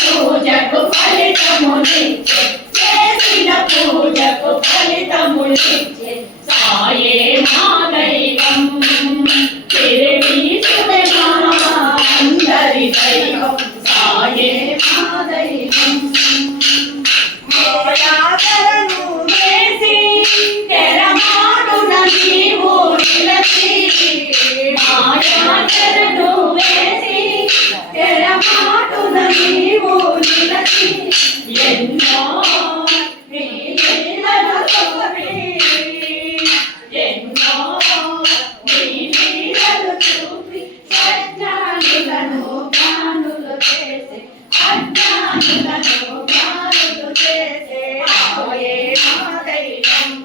పూజకు ఫలితములిచ్చే చేసిన పూజకు ఫలితములిచ్చే సాయే మా దైవం తిరుగీసుడే మా అందరి దైవం సాయే మా దైవం మాయాకరను వేసి తెరమాటున నీవు నిలచి మాయాకరను వేసి తెరమాటున నీవు నిలచి ఎన్నో